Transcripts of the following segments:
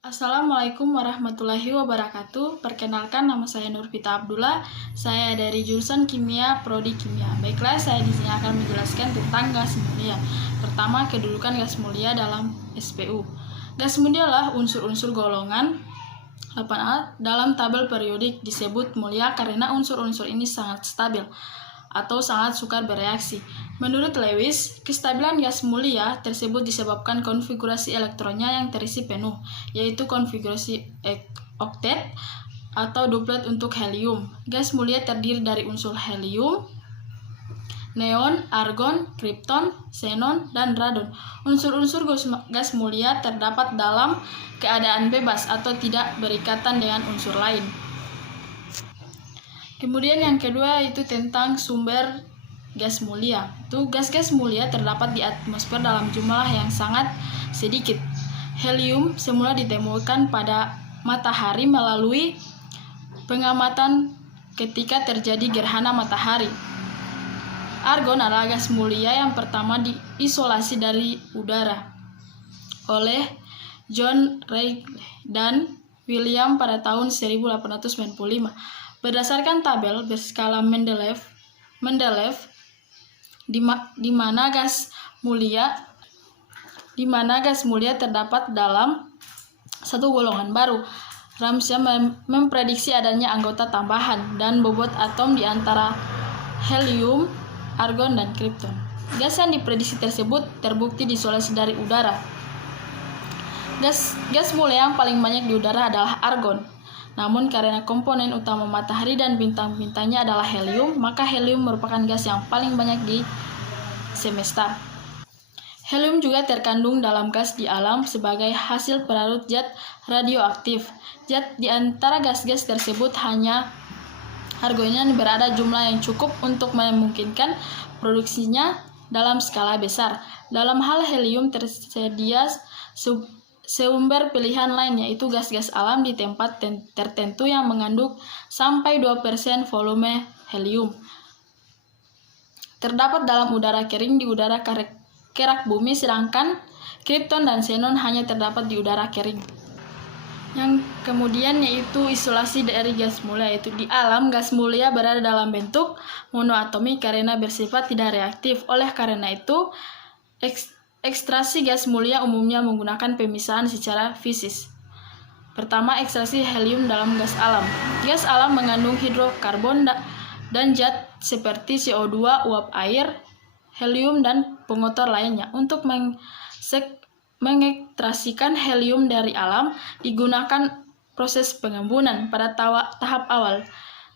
Assalamualaikum warahmatullahi wabarakatuh. Perkenalkan, nama saya Nurfita Abdullah. Saya dari jurusan Kimia, Prodi Kimia. Baiklah, saya di sini akan menjelaskan tentang gas mulia. Pertama, kedudukan gas mulia dalam SPU. Gas mulia adalah unsur-unsur golongan 8A dalam tabel periodik disebut mulia karena unsur-unsur ini sangat stabil atau sangat sukar bereaksi. Menurut Lewis, kestabilan gas mulia tersebut disebabkan konfigurasi elektronnya yang terisi penuh, yaitu konfigurasi oktet atau duplet untuk helium. Gas mulia terdiri dari unsur helium, neon, argon, kripton, xenon, dan radon. Unsur-unsur gas mulia terdapat dalam keadaan bebas atau tidak berikatan dengan unsur lain. Kemudian yang kedua itu tentang sumber gas mulia. Itu gas-gas mulia terdapat di atmosfer dalam jumlah yang sangat sedikit. Helium semula ditemukan pada matahari melalui pengamatan ketika terjadi gerhana matahari. Argon adalah gas mulia yang pertama diisolasi dari udara oleh John Rayleigh dan William pada tahun 1895. Berdasarkan tabel berskala Mendeleev, di mana gas mulia terdapat dalam satu golongan baru. Ramsey memprediksi adanya anggota tambahan dan bobot atom di antara helium, argon, dan kripton. Gas yang diprediksi tersebut terbukti diisolasi dari udara. Gas mulia yang paling banyak di udara adalah argon. Namun karena komponen utama matahari dan bintang-bintangnya adalah helium, maka helium merupakan gas yang paling banyak di semesta. Helium juga terkandung dalam gas di alam sebagai hasil pelarut zat radioaktif. Zat di antara gas-gas tersebut hanya argonnya berada jumlah yang cukup untuk memungkinkan produksinya dalam skala besar. Dalam hal helium tersedia sumber pilihan lain, yaitu gas-gas alam di tempat tertentu yang mengandung sampai 2% volume helium. Terdapat dalam udara kering di udara kerak bumi, sedangkan kripton dan xenon hanya terdapat di udara kering. Yang kemudian yaitu isolasi dari gas mulia, yaitu di alam gas mulia berada dalam bentuk monoatomik karena bersifat tidak reaktif. Oleh karena itu, ekstraksi gas mulia umumnya menggunakan pemisahan secara fisis. Pertama, ekstraksi helium dalam gas alam. Gas alam mengandung hidrokarbon dan zat seperti CO2, uap air, helium, dan pengotor lainnya. Untuk mengekstrasikan helium dari alam digunakan proses pengembunan. Pada tahap awal,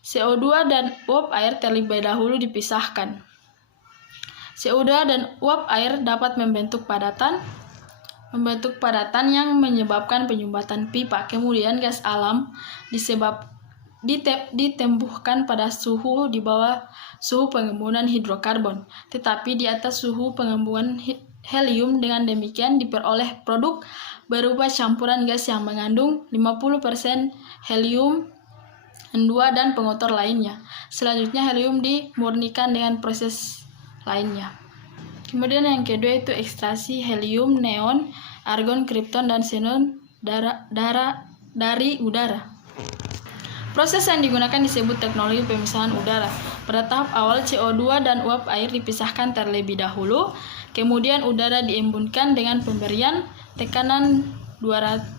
CO2 dan uap air terlebih dahulu dipisahkan. CO2 dan uap air dapat membentuk padatan yang menyebabkan penyumbatan pipa. Kemudian gas alam ditembuhkan pada suhu di bawah suhu pengembunan hidrokarbon, tetapi di atas suhu pengembunan helium. Dengan demikian diperoleh produk berupa campuran gas yang mengandung 50% helium, N2, dan pengotor lainnya. Selanjutnya helium dimurnikan dengan proses lainnya. Kemudian yang kedua itu ekstraksi helium, neon, argon, kripton, dan xenon dari udara. Proses yang digunakan disebut teknologi pemisahan udara. Pada tahap awal, CO2 dan uap air dipisahkan terlebih dahulu, kemudian udara diembunkan dengan pemberian tekanan 200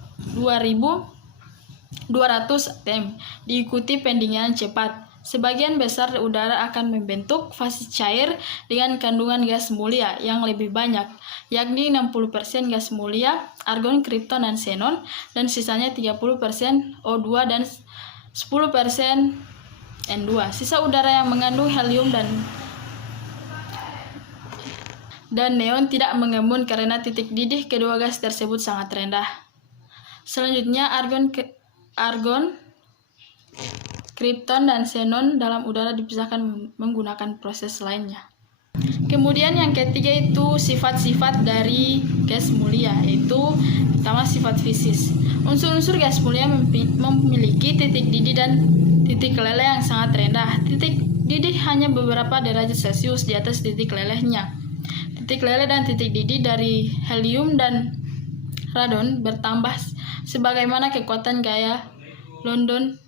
atm, diikuti pendinginan cepat. Sebagian besar udara akan membentuk fase cair dengan kandungan gas mulia yang lebih banyak, yakni 60% gas mulia, argon, kripton, dan xenon, dan sisanya 30% O2 dan 10% N2. Sisa udara yang mengandung helium dan neon tidak mengembun karena titik didih kedua gas tersebut sangat rendah. Selanjutnya argon, kripton, dan xenon dalam udara dipisahkan menggunakan proses lainnya. Kemudian yang ketiga itu sifat-sifat dari gas mulia, yaitu pertama sifat fisis. Unsur-unsur gas mulia memiliki titik didih dan titik leleh yang sangat rendah. Titik didih hanya beberapa derajat Celcius di atas titik lelehnya. Titik leleh dan titik didih dari helium dan radon bertambah sebagaimana kekuatan gaya London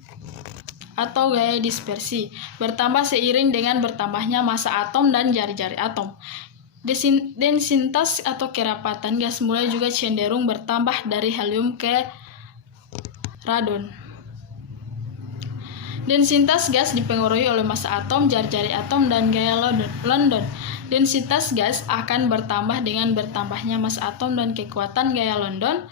atau gaya dispersi, bertambah seiring dengan bertambahnya massa atom dan jari-jari atom. Densitas atau kerapatan gas mulia juga cenderung bertambah dari helium ke radon. Densitas gas dipengaruhi oleh massa atom, jari-jari atom, dan gaya London. Densitas gas akan bertambah dengan bertambahnya massa atom dan kekuatan gaya London,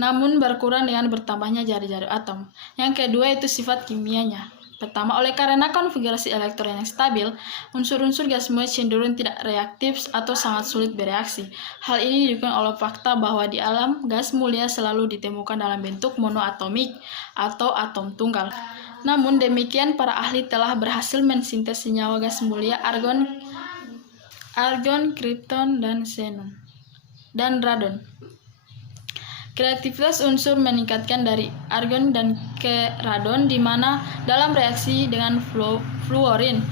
namun berkurang dengan bertambahnya jari-jari atom. Yang kedua itu sifat kimianya. Pertama, oleh karena konfigurasi elektron yang stabil, unsur-unsur gas mulia cenderung tidak reaktif atau sangat sulit bereaksi. Hal ini didukung oleh fakta bahwa di alam gas mulia selalu ditemukan dalam bentuk monoatomik atau atom tunggal. Namun demikian, para ahli telah berhasil mensintesis senyawa gas mulia argon, krypton, dan xenon, dan radon. Reaktivitas unsur meningkatkan dari argon dan ke radon, di mana dalam reaksi dengan fluorin,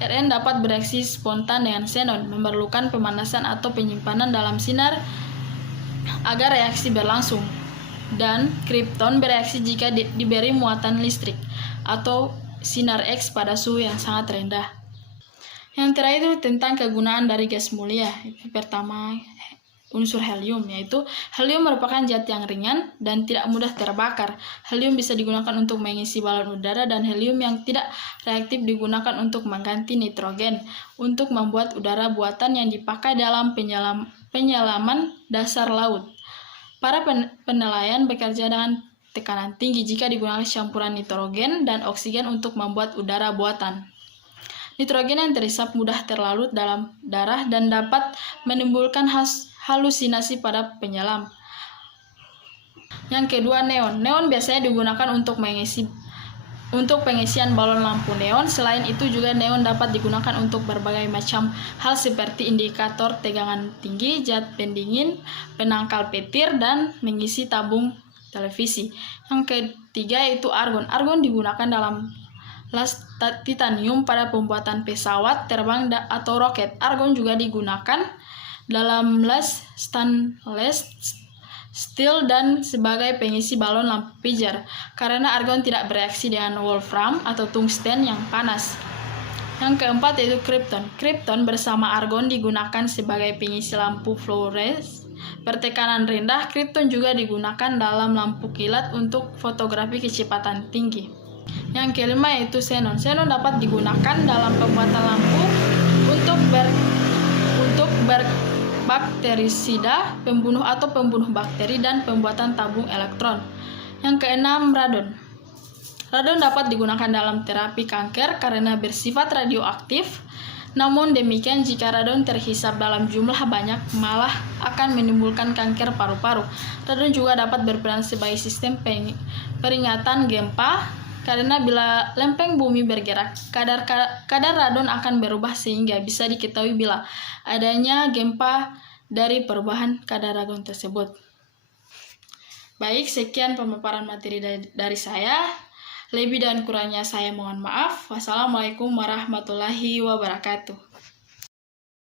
Rn dapat bereaksi spontan dengan xenon, memerlukan pemanasan atau penyimpanan dalam sinar agar reaksi berlangsung. Dan krypton bereaksi jika diberi muatan listrik atau sinar X pada suhu yang sangat rendah. Yang terakhir tentang kegunaan dari gas mulia. Pertama, unsur helium, yaitu helium merupakan zat yang ringan dan tidak mudah terbakar. Helium bisa digunakan untuk mengisi balon udara, dan helium yang tidak reaktif digunakan untuk mengganti nitrogen untuk membuat udara buatan yang dipakai dalam penyelaman dasar laut. Para penelayan bekerja dengan tekanan tinggi jika digunakan campuran nitrogen dan oksigen untuk membuat udara buatan. Nitrogen yang terisap mudah terlarut dalam darah dan dapat menimbulkan halusinasi pada penyelam. Yang kedua, neon. Neon biasanya digunakan untuk pengisian balon lampu neon. Selain itu juga neon dapat digunakan untuk berbagai macam hal seperti indikator tegangan tinggi, zat pendingin, penangkal petir, dan mengisi tabung televisi. Yang ketiga itu argon. Argon digunakan dalam las titanium pada pembuatan pesawat terbang atau roket. Argon juga digunakan dalam las stainless steel dan sebagai pengisi balon lampu pijar, karena argon tidak bereaksi dengan wolfram atau tungsten yang panas. Yang keempat yaitu krypton. Krypton bersama argon digunakan sebagai pengisi lampu fluores bertekanan rendah. Krypton juga digunakan dalam lampu kilat untuk fotografi kecepatan tinggi. Yang kelima yaitu xenon. Xenon dapat digunakan dalam pembuatan lampu untuk bakterisida, pembunuh bakteri, dan pembuatan tabung elektron. Yang keenam, radon. Radon dapat digunakan dalam terapi kanker karena bersifat radioaktif. Namun demikian, jika radon terhisap dalam jumlah banyak, malah akan menimbulkan kanker paru-paru. Radon juga dapat berperan sebagai sistem peringatan gempa, karena bila lempeng bumi bergerak, kadar radon akan berubah sehingga bisa diketahui bila adanya gempa dari perubahan kadar radon tersebut. Baik, sekian pemaparan materi dari saya. Lebih dan kurangnya saya mohon maaf. Wassalamualaikum warahmatullahi wabarakatuh.